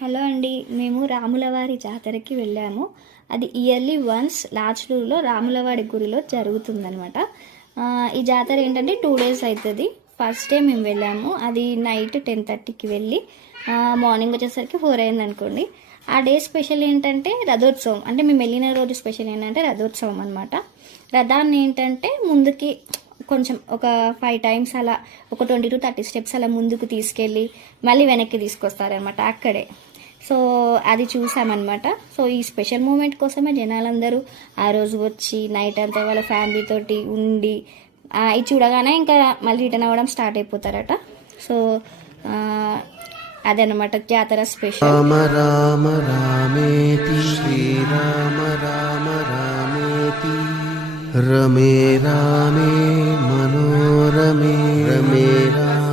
Hello అండి, మేము రాములవారి జాతరకి వెళ్ళాము. అది ఇయర్లీ వన్స్ లాచ్లూరులో రాములవారి గుడిలో జరుగుతుందనమాట. ఈ జాతర ఏంటంటే 2 days అవుతుంది. ఫస్ట్ డే మేము వెళ్ళాము, అది నైట్ 10:30కి వెళ్ళి మార్నింగ్ వచ్చేసరికి 4 అయింది అనుకోండి. ఆ డే స్పెషల్ ఏంటంటే రథోత్సవం. అంటే మేము వెళ్ళిన రోజు స్పెషల్ ఏంటంటే రథోత్సవం అనమాట. రథాన్ని ఏంటంటే ముందుకి కొంచెం ఒక 5 times అలా ఒక 20 to 30 steps అలా ముందుకు తీసుకెళ్ళి మళ్ళీ వెనక్కి తీసుకొస్తారనమాట అక్కడే. సో అది చూసామన్నమాట. సో ఈ స్పెషల్ మూమెంట్ కోసమే జనాలందరూ ఆ రోజు వచ్చి నైట్ అంతా వాళ్ళ ఫ్యామిలీతోటి ఉండి ఇది చూడగానే ఇంకా మళ్ళీ రిటర్న్ అవ్వడం స్టార్ట్ అయిపోతారట. సో అదనమాట జాతర స్పెషల్. రామ రామ రామేతి శ్రీరామ రామ రామేతి రమే రామే మనోరమే రమే రామ